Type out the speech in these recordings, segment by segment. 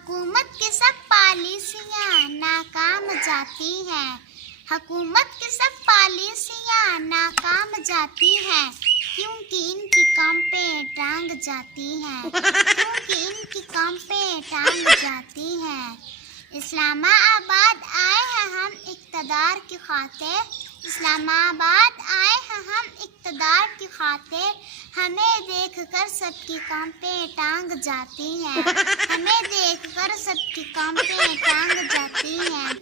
حکومت کی سب پالیسیاں ناکام جاتی ہیں، حکومت کی سب پالیسیاں ناکام جاتی ہیں، کیونکہ ان کی کامپیں ٹانگ جاتی ہیں، کیونکہ ان کی کامپیں ٹانگ جاتی ہیں۔ اسلام آباد آئے ہیں ہم اقتدار کی خاطر، اسلام آباد آئے ہیں ہم اقتدار کی خاطر، ہمیں دیکھ کر سب کی کامپیں ٹانگ جاتی ہیں، ہمیں دیکھ کر سب کی کامپیں ٹانگ جاتی ہیں۔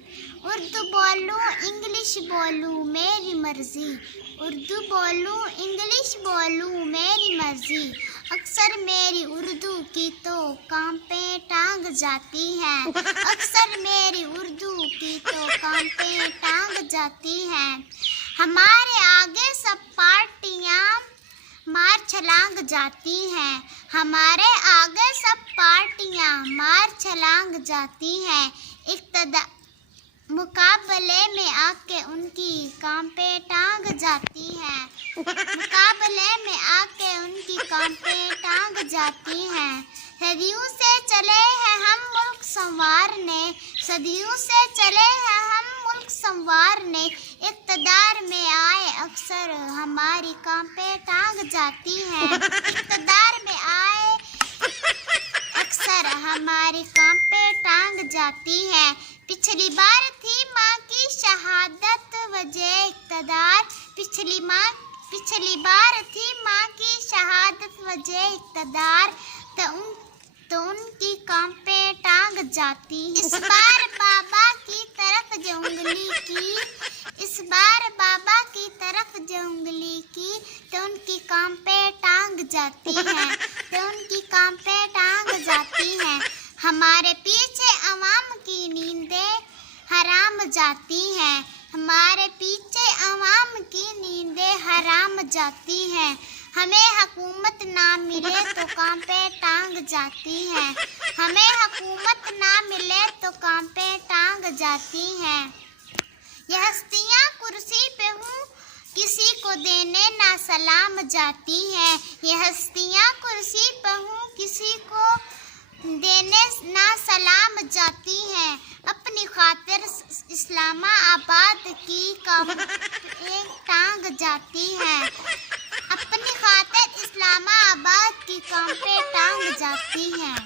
اردو بولوں انگلش بولوں میری مرضی، اردو بولوں انگلش بولوں میری مرضی، اکثر میری اردو کی تو کامپیں ٹانگ جاتی ہیں، اکثر میری اردو کی تو کامپیں ٹانگ جاتی ہیں۔ ہمارے آگے سب پارٹیاں مار چھلانگ جاتی ہیں، ہمارے آگے سب پارٹیاں مار چھلانگ جاتی ہیں، مقابلے میں آ کے ان کی کامپیں ٹانگ جاتی ہیں، مقابلے میں آ کے ان کی کامپیں ٹانگ جاتی ہیں۔ صدیوں سے چلے ہیں ہم ملک سنوارنے، صدیوں سے چلے ہیں ہم ملک سنوارنے، اقتدار میں آئے اکثر ہماری کامپیں ٹانگ جاتی ہیں، اقتدار میں آئے اکثر ہماری کامپیں ٹانگ جاتی ہیں۔ پچھلی بار تھی ماں کی شہادت وجہ اقتدار، پچھلی بار تھی ماں کی شہادت وجہ اقتدار، تو ان کی کامپیں ٹانگ جاتی ہیں۔ اس بار بابا کی طرف جو انگلی کی، اس بار بابا کی طرف جو انگلی کی، تو ان کی کامپیں ٹانگ جاتی ہیں، تو ان کی کامپیں ٹانگ جاتی ہیں۔ ہمارے پیچھے عوام کی نیندیں حرام جاتی ہیں، ہمارے پیچھے عوام کی نیندیں حرام جاتی ہیں، ہمیں حکومت نہ ملے تو کامپیں ٹانگ جاتی ہیں، ہمیں حکومت نہ ملے تو کامپیں ٹانگ جاتی ہیں۔ یہ ہستیاں کرسی پہ ہوں کسی کو دینے نہ سلام جاتی ہیں، یہ ہستیاں کرسی پہ ہوں کسی کو دینے نہ سلام جاتی ہیں، اپنی خاطر اسلام آباد کی کامپیں ٹانگ جاتی ہیں، اپنی خاطر اسلام آباد کی کامپیں ٹانگ جاتی ہیں۔